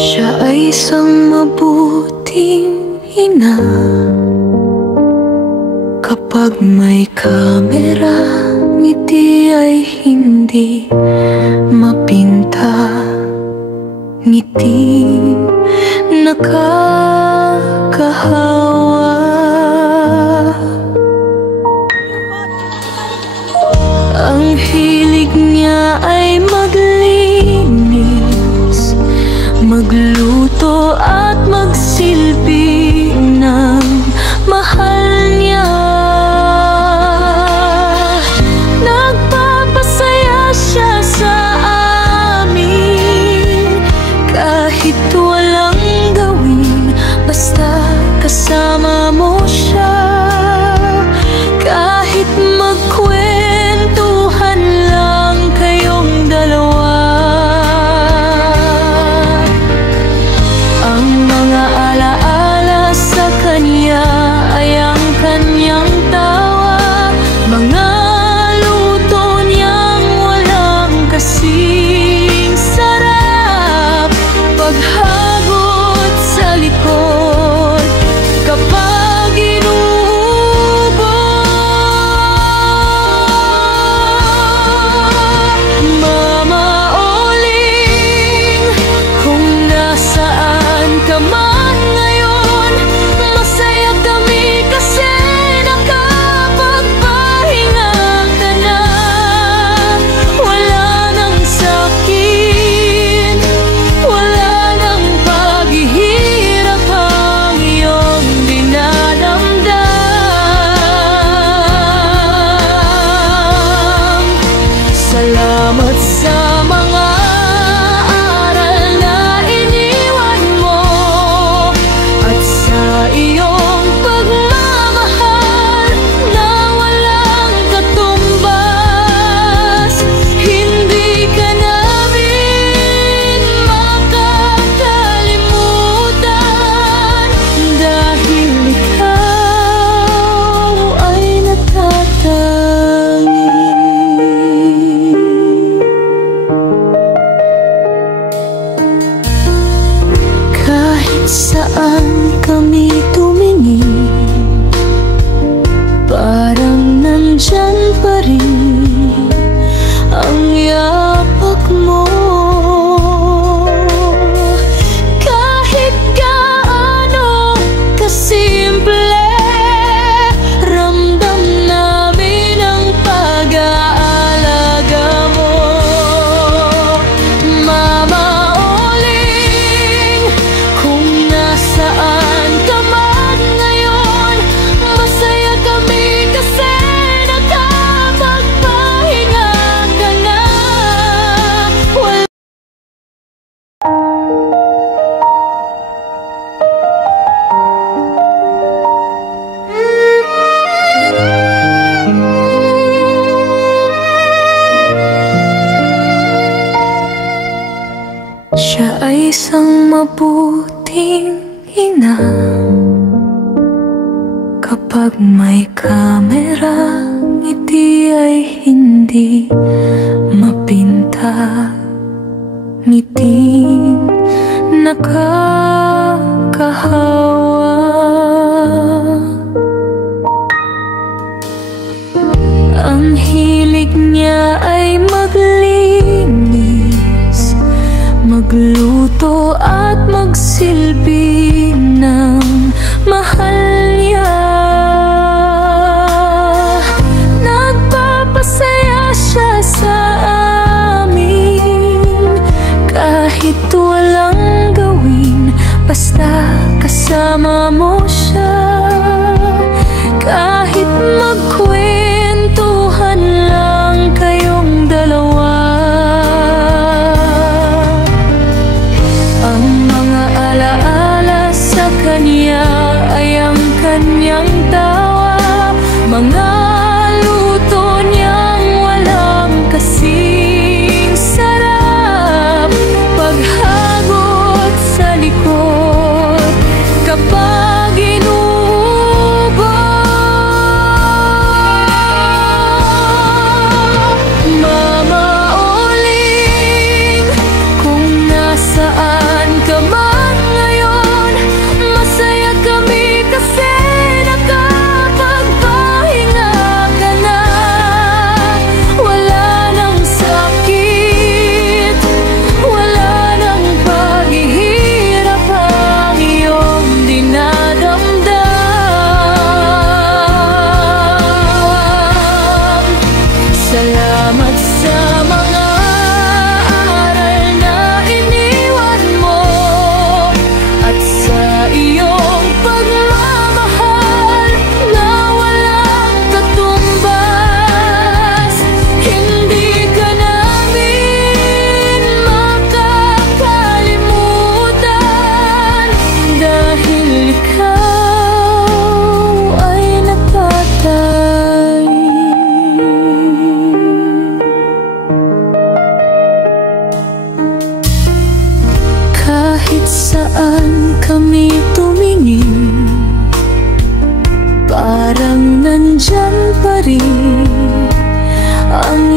Siya ay isang mabuting ina. Kapag may kamera, ngiti ay hindi mapinta. Ngiti nakakahawa. Ang hilig niya ay maglinis, magluto at magsilbi ng mahal niya. Nagpapasaya siya sa amin kahit walang gawin, basta kasama mo siya. Kahit magkwentuhan lang kayong dalawa, ang mga alaala sa kanya ay ang kanyang tawa. Mga luto niyang walang kasing sarap, paghagot sa likod kapag inuubo. Mama Oling, kung nasaan ka man ngayon, masaya kami kasi nakapagpahinga ka na. Wala nang sakit, wala nang paghihirap ang iyong dinadamdam. Salamat sa mga aral na iniwan mo at sa iyong pagmamahal na walang katumbas. Hindi ka namin makakalimutan dahil ikaw ay natatangi. Kahit saan kami tumingin, parang nandyan pa rin ang yapak mo. Kahit gaano kasimple, ramdam namin ang pag-aalaga mo. Mama Oling, kung nasaan ka man ngayon, masaya kami kasi nakapagpahinga ka na. Siya ay isang mabuting ina. Kapag may kamera, ngiti ay hindi mapinta. Ngiti nakakahawa. Ang hilig niya ay maglinis, magluto at magsilbi ng mahal niya. Nagpapasaya siya sa amin kahit walang gawin, basta kasama mo siya. Kahit magkwentuhan lang kayong dalawa, ang mga alaala sa kanya ay ang kanyang tawa. Mga luto niyang walang kasing sarap, paghagot sa likod kapag inuubo. Mama Oling, kung nasaan ka man Kahit saan kami tumingin, parang nandyan pa rin ang